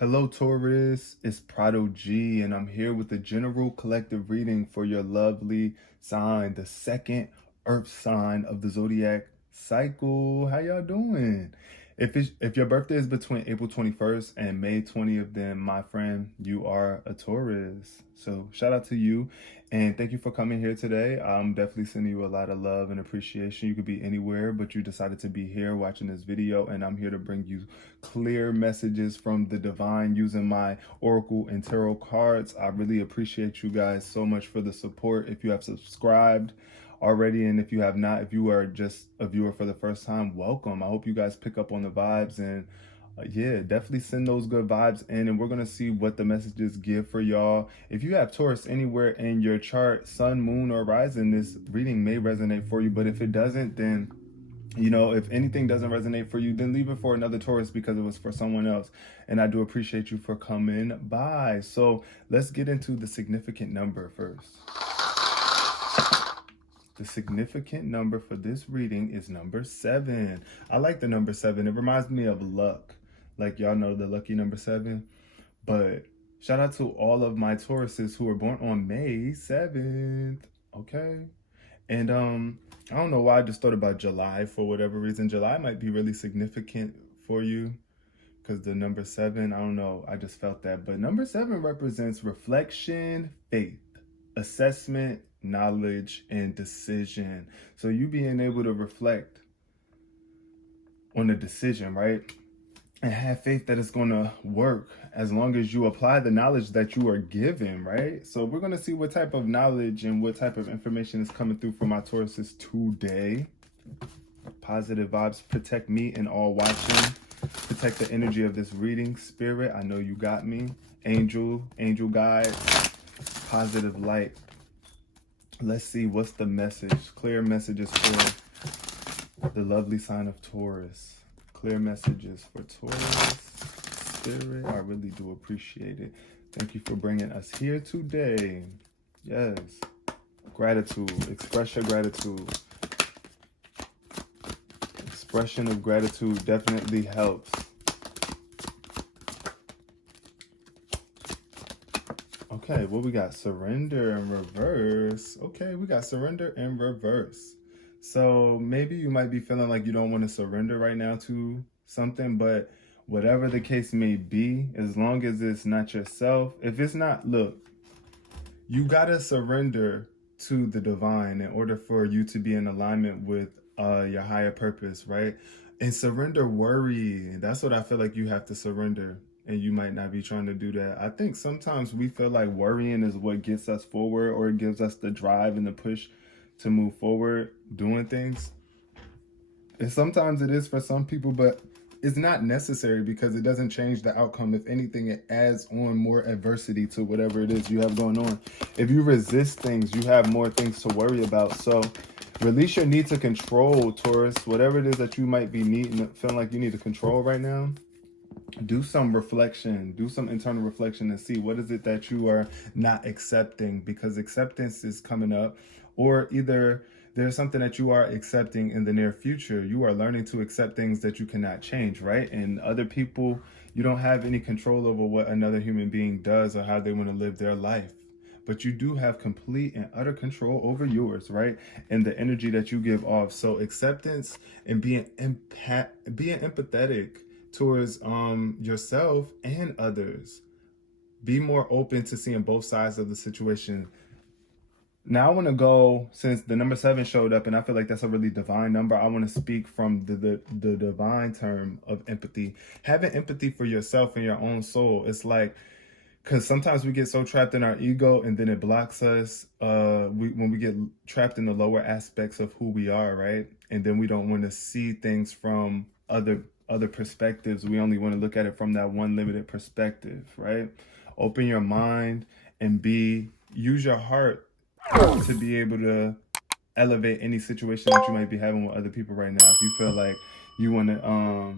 Hello, Taurus. It's Prado G, and I'm here with the general collective reading for your lovely sign, the second Earth sign of the zodiac cycle. How y'all doing? If your birthday is between April 21st and May 20th, then my friend, you are a Taurus. So shout out to you, and thank you for coming here today. I'm definitely sending you a lot of love and appreciation. You could be anywhere, but you decided to be here watching this video, and I'm here to bring you clear messages from the divine using my oracle and tarot cards. I really appreciate you guys so much for the support. If you have subscribed already, and if you have not, if you are just a viewer for the first time, welcome. I hope you guys pick up on the vibes, and yeah, definitely send those good vibes in, and we're gonna see what the messages give for y'all. If you have Taurus anywhere in your chart, sun, moon, or rising, this reading may resonate for you. But if it doesn't, then if anything doesn't resonate for you, then leave it for another Taurus because it was for someone else. And I do appreciate you for coming by. So let's get into the significant number first. The significant number for this reading is number 7. I like the number 7. It reminds me of luck. Like, y'all know the lucky number 7. But shout out to all of my Tauruses who were born on May 7th. Okay. And I don't know why I just thought about July for whatever reason. July might be really significant for you because the number 7, I don't know, I just felt that. But number 7 represents reflection, faith, assessment, knowledge, and decision. So you being able to reflect on a decision, right? And have faith that it's going to work as long as you apply the knowledge that you are given, right? So we're going to see what type of knowledge and what type of information is coming through for my Tauruses today. Positive vibes. Protect me and all watching. Protect the energy of this reading. Spirit, I know you got me. Angel guides. Positive light. Let's see what's the message. Clear messages for the lovely sign of Taurus. Clear messages for Taurus. Spirit, I really do appreciate it. Thank you for bringing us here today. Yes. Gratitude. Express your gratitude. Expression of gratitude definitely helps. Okay, what we got? Surrender in reverse. Okay, we got surrender in reverse. So maybe you might be feeling like you don't want to surrender right now to something, but whatever the case may be, as long as it's not yourself, if it's not, look, you got to surrender to the divine in order for you to be in alignment with your higher purpose, right? And surrender worry. That's what I feel like you have to surrender. And you might not be trying to do that. I think sometimes we feel like worrying is what gets us forward, or it gives us the drive and the push to move forward doing things. And sometimes it is for some people, but it's not necessary because it doesn't change the outcome. If anything, it adds on more adversity to whatever it is you have going on. If you resist things, you have more things to worry about. So release your need to control, Taurus. Whatever it is that you might be feeling like you need to control right now. Do some reflection, do some internal reflection, and see what is it that you are not accepting, because acceptance is coming up, or either there's something that you are accepting in the near future. You are learning to accept things that you cannot change, right? And other people, you don't have any control over what another human being does or how they want to live their life. But you do have complete and utter control over yours, right? And the energy that you give off. So acceptance and being empathetic towards yourself and others. Be more open to seeing both sides of the situation. Now I want to go, since the number 7 showed up and I feel like that's a really divine number, I want to speak from the divine term of empathy. Having empathy for yourself and your own soul. It's like, because sometimes we get so trapped in our ego and then it blocks us when we get trapped in the lower aspects of who we are, right? And then we don't want to see things from other perspectives. We only want to look at it from that one limited perspective, right? Open your mind and use your heart to be able to elevate any situation that you might be having with other people right now. If you feel like you want to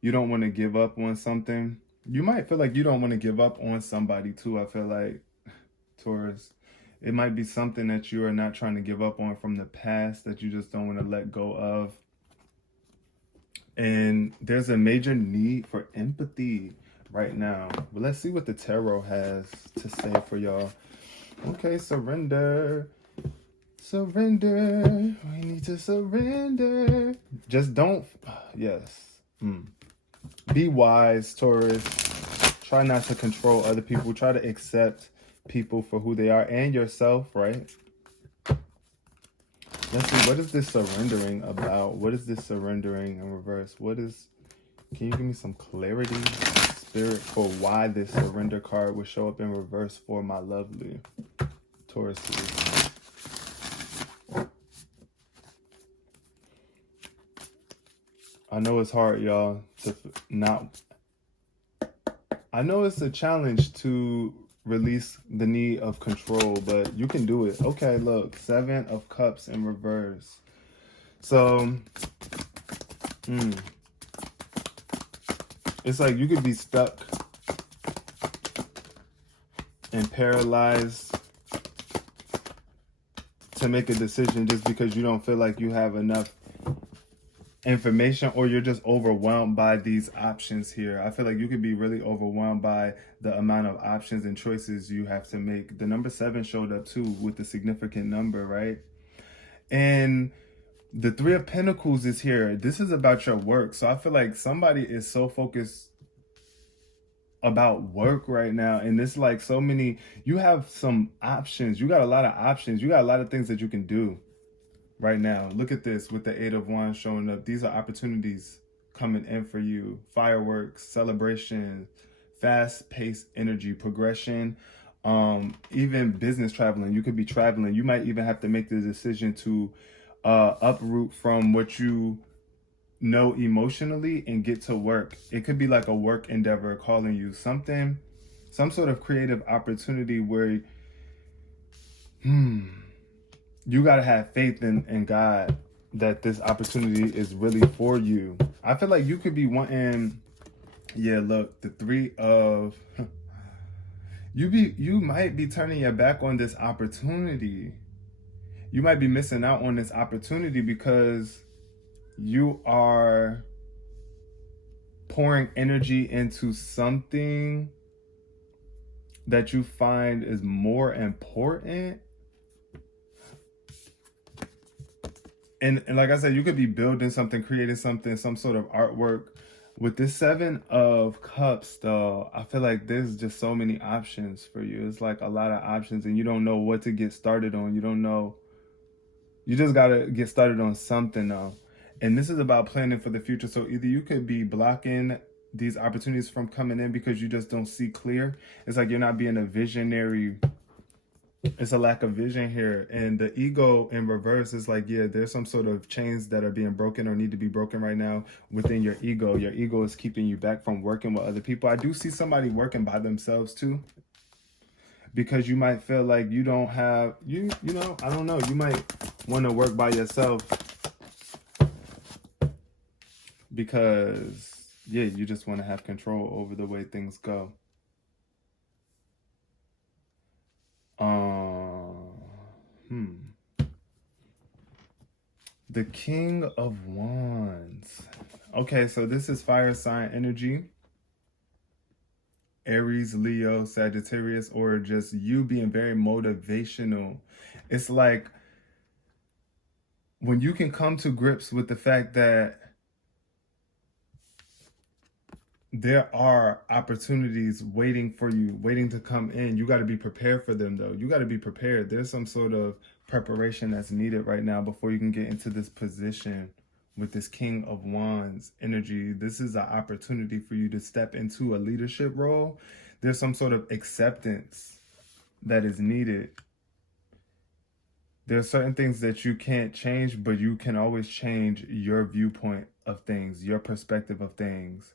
you don't want to give up on something, you might feel like you don't want to give up on somebody too. I feel like, Taurus, it might be something that you are not trying to give up on from the past that you just don't want to let go of. And there's a major need for empathy right now. But let's see what the tarot has to say for y'all. Okay, surrender. Surrender. We need to surrender. Just don't. Yes. Be wise, Taurus. Try not to control other people. Try to accept people for who they are and yourself, right? Let's see, what is this surrendering about? What is this surrendering in reverse? Can you give me some clarity, spirit, for why this surrender card would show up in reverse for my lovely Tauruses? I know it's hard, y'all, to not... I know it's a challenge to release the need of control, but you can do it. Okay, look, 7 of Cups in reverse. So, it's like you could be stuck and paralyzed to make a decision just because you don't feel like you have enough information, or you're just overwhelmed by these options here. I feel like you could be really overwhelmed by the amount of options and choices you have to make. The number 7 showed up too with the significant number, right? And the 3 of Pentacles is here. This is about your work. So I feel like somebody is so focused about work right now, and it's like so many, you have some options. You got a lot of options. You got a lot of things that you can do right now. Look at this with the 8 of Wands showing up. These are opportunities coming in for you. Fireworks, celebration, fast-paced energy, progression, even business traveling. You could be traveling. You might even have to make the decision to uproot from what you know emotionally and get to work. It could be like a work endeavor calling you, some sort of creative opportunity where you got to have faith in God that this opportunity is really for you. I feel like you could be wanting, yeah, look, the 3 of, you might be turning your back on this opportunity. You might be missing out on this opportunity because you are pouring energy into something that you find is more important. And like I said, you could be building something, creating something, some sort of artwork. With this 7 of Cups, though, I feel like there's just so many options for you. It's like a lot of options, and you don't know what to get started on. You don't know. You just got to get started on something, though. And this is about planning for the future. So either you could be blocking these opportunities from coming in because you just don't see clear. It's like you're not being a visionary. It's a lack of vision here. And the ego in reverse is like, yeah, there's some sort of chains that are being broken or need to be broken right now within your ego. Your ego is keeping you back from working with other people. I do see somebody working by themselves too, because you might feel like you don't have, you know, I don't know, you might want to work by yourself because, yeah, you just want to have control over the way things go. The King of Wands. Okay, so this is fire sign energy. Aries, Leo, Sagittarius, or just you being very motivational. It's like when you can come to grips with the fact that there are opportunities waiting for you, waiting to come in. You got to be prepared for them, though. You got to be prepared. There's some sort of preparation that's needed right now before you can get into this position with this King of Wands energy. This is an opportunity for you to step into a leadership role. There's some sort of acceptance that is needed. There are certain things that you can't change, but you can always change your viewpoint of things, your perspective of things.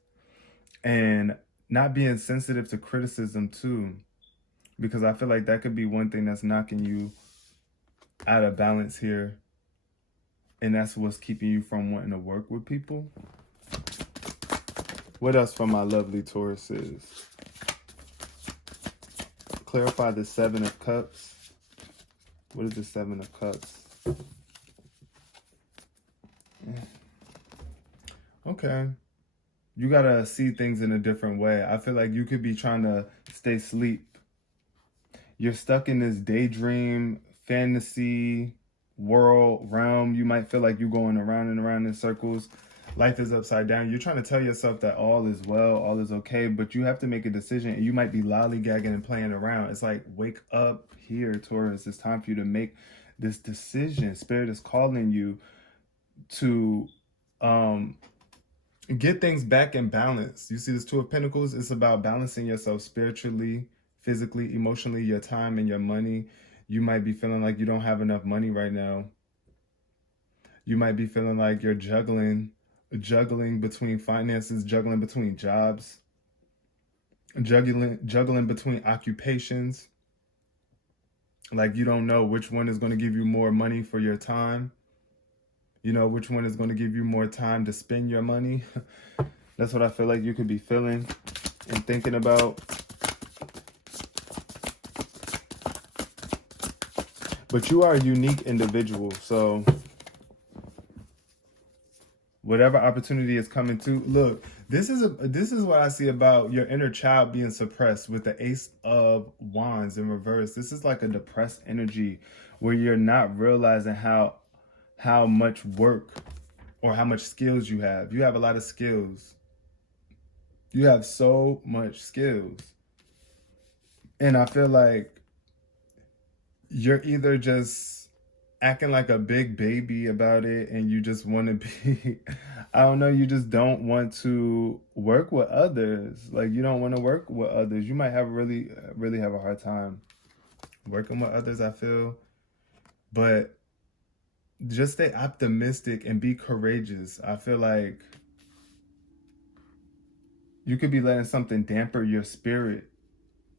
And not being sensitive to criticism too, because I feel like that could be one thing that's knocking you out of balance here. And that's what's keeping you from wanting to work with people. What else from my lovely Tauruses? Clarify the 7 of Cups. What is the 7 of Cups? Okay. You gotta see things in a different way. I feel like you could be trying to stay asleep. You're stuck in this daydream, fantasy world, realm. You might feel like you're going around and around in circles. Life is upside down. You're trying to tell yourself that all is well, all is okay, but you have to make a decision, and you might be lollygagging and playing around. It's like, wake up here, Taurus. It's time for you to make this decision. Spirit is calling you to um get things back in balance. You see this Two of Pentacles? It's about balancing yourself spiritually, physically, emotionally, your time and your money. You might be feeling like you don't have enough money right now. You might be feeling like you're juggling between finances, juggling between jobs, juggling between occupations. Like you don't know which one is going to give you more money for your time. You know, which one is going to give you more time to spend your money. That's what I feel like you could be feeling and thinking about. But you are a unique individual. So whatever opportunity is coming to, look, this is what I see about your inner child being suppressed with the Ace of Wands in reverse. This is like a depressed energy where you're not realizing how much work or how much skills you have. You have a lot of skills. You have so much skills. And I feel like you're either just acting like a big baby about it and you just want to be, I don't know, you just don't want to work with others. Like you don't want to work with others. You might have really have a hard time working with others, I feel. But just stay optimistic and be courageous. I feel like you could be letting something damper your spirit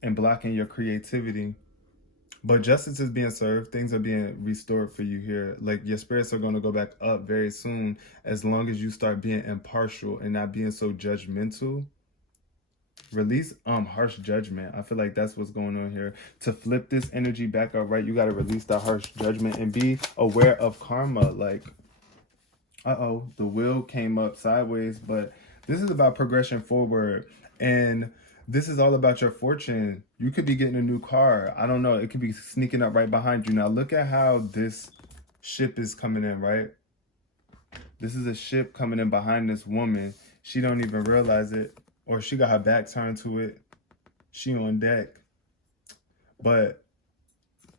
and blocking your creativity. But justice is being served. Things are being restored for you here. Like your spirits are going to go back up very soon as long as you start being impartial and not being so judgmental. Release harsh judgment. I feel like that's what's going on here. To flip this energy back up, right, you got to release the harsh judgment and be aware of karma. Like, uh-oh, the wheel came up sideways, but this is about progression forward. And this is all about your fortune. You could be getting a new car. I don't know. It could be sneaking up right behind you. Now, look at how this ship is coming in, right? This is a ship coming in behind this woman. She don't even realize it. Or she got her back turned to it. She on deck. But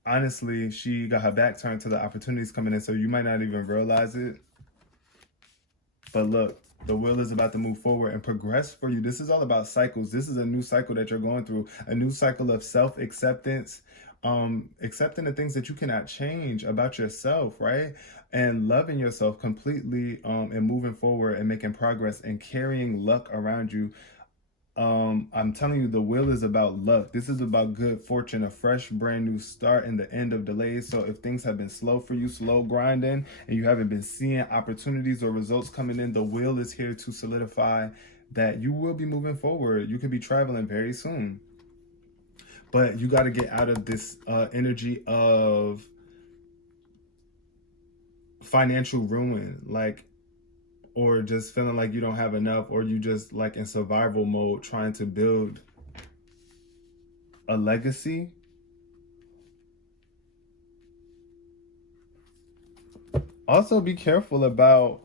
honestly, she got her back turned to the opportunities coming in. So you might not even realize it. But look, the wheel is about to move forward and progress for you. This is all about cycles. This is a new cycle that you're going through. A new cycle of self-acceptance. Accepting the things that you cannot change about yourself, right? And loving yourself completely and moving forward and making progress and carrying luck around you. I'm telling you, the wheel is about luck. This is about good fortune, a fresh, brand new start and the end of delays. So if things have been slow for you, slow grinding, and you haven't been seeing opportunities or results coming in, the wheel is here to solidify that you will be moving forward. You could be traveling very soon. But you got to get out of this energy of financial ruin, like, or just feeling like you don't have enough, or you just like in survival mode trying to build a legacy. Also be careful about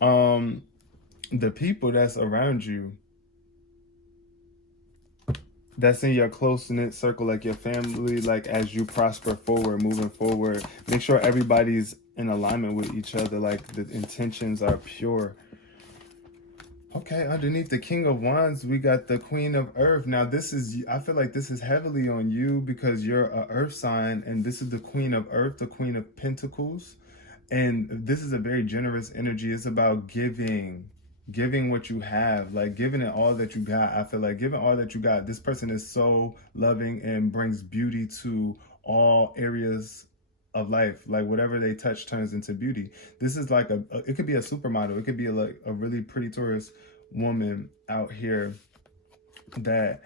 the people that's around you, that's in your close-knit circle, like your family. Like as you prosper forward, moving forward, make sure everybody's in alignment with each other, like the intentions are pure. Okay, underneath the King of Wands, we got the Queen of Earth. Now this is, I feel like this is heavily on you because you're an earth sign, and this is the Queen of Earth, the Queen of Pentacles. And this is a very generous energy. It's about giving what you have, like giving it all that you got. I feel like giving all that you got. This person is so loving and brings beauty to all areas of life. Like whatever they touch turns into beauty. This is like it could be a supermodel. It could be like a really pretty Taurus woman out here that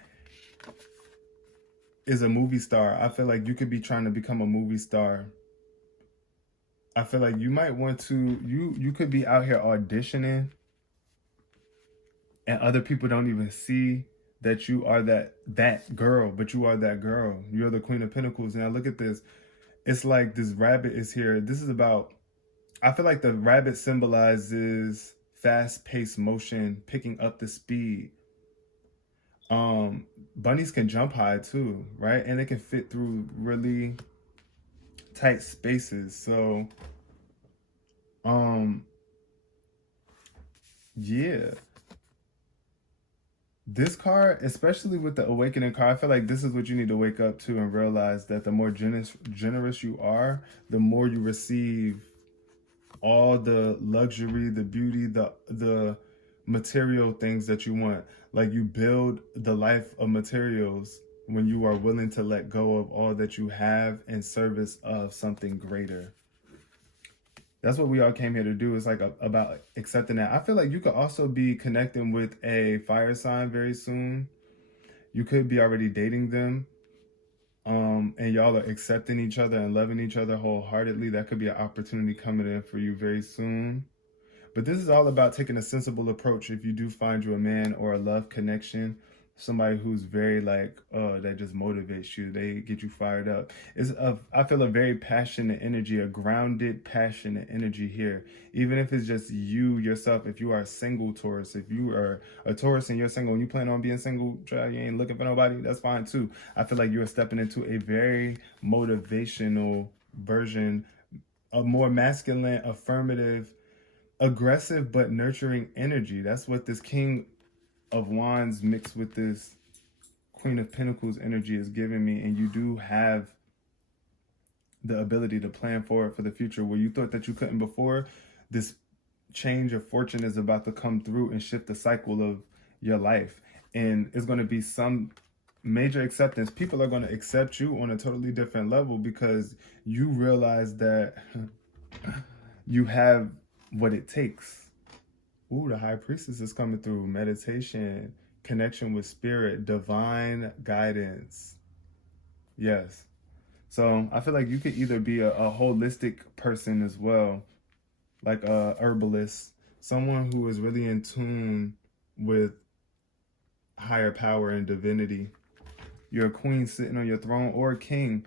is a movie star. I feel like you could be trying to become a movie star. I feel like you might want to, you could be out here auditioning and other people don't even see that you are that girl, but you are that girl. You're the Queen of Pentacles. Now look at this. It's like this rabbit is here. This is about, I feel like the rabbit symbolizes fast-paced motion, picking up the speed. Bunnies can jump high too, right? And they can fit through really tight spaces. So, yeah. This card, especially with the awakening card, I feel like this is what you need to wake up to and realize that the more generous you are, the more you receive all the luxury, the beauty, the material things that you want. Like you build the life of materials when you are willing to let go of all that you have in service of something greater. That's what we all came here to do. It's like about accepting that. I feel like you could also be connecting with a fire sign very soon. You could be already dating them. And y'all are accepting each other and loving each other wholeheartedly. That could be an opportunity coming in for you very soon. But this is all about taking a sensible approach. If you do find you a man or a love connection, somebody who's very like, that just motivates you, they get you fired up. I feel a very passionate energy, a grounded, passionate energy here. Even if it's just you yourself, if you are a single Taurus, if you are a Taurus and you're single and you plan on being single, you ain't looking for nobody, that's fine too. I feel like you're stepping into a very motivational version, a more masculine, affirmative, aggressive but nurturing energy. That's what this King of Wands mixed with this Queen of Pentacles energy is giving me. And you do have the ability to plan for the future where you thought that you couldn't before. This change of fortune is about to come through and shift the cycle of your life, and it's going to be some major acceptance. People are going to accept you on a totally different level because you realize that you have what it takes. Ooh, the High Priestess is coming through. Meditation, connection with spirit, divine guidance. Yes. So I feel like you could either be a holistic person as well, like a herbalist, someone who is really in tune with higher power and divinity. You're a queen sitting on your throne, or a king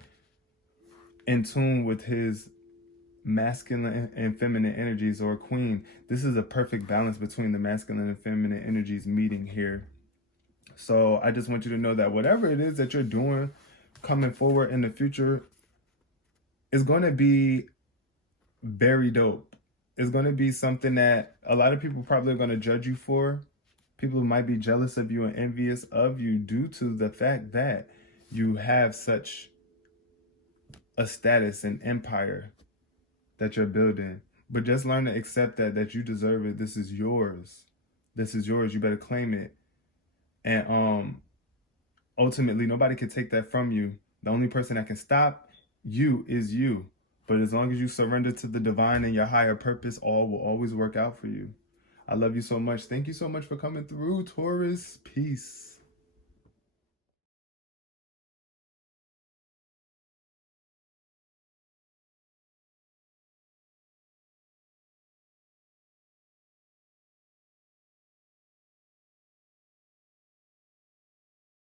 in tune with his masculine and feminine energies, or a queen. This is a perfect balance between the masculine and feminine energies meeting here. So I just want you to know that whatever it is that you're doing coming forward in the future is going to be very dope. It's going to be something that a lot of people probably are going to judge you for. People who might be jealous of you and envious of you due to the fact that you have such a status and empire that you're building. But just learn to accept that you deserve it. This is yours. This is yours. You better claim it. And ultimately, nobody can take that from you. The only person that can stop you is you. But as long as you surrender to the divine and your higher purpose, all will always work out for you. I love you so much. Thank you so much for coming through, Taurus. Peace.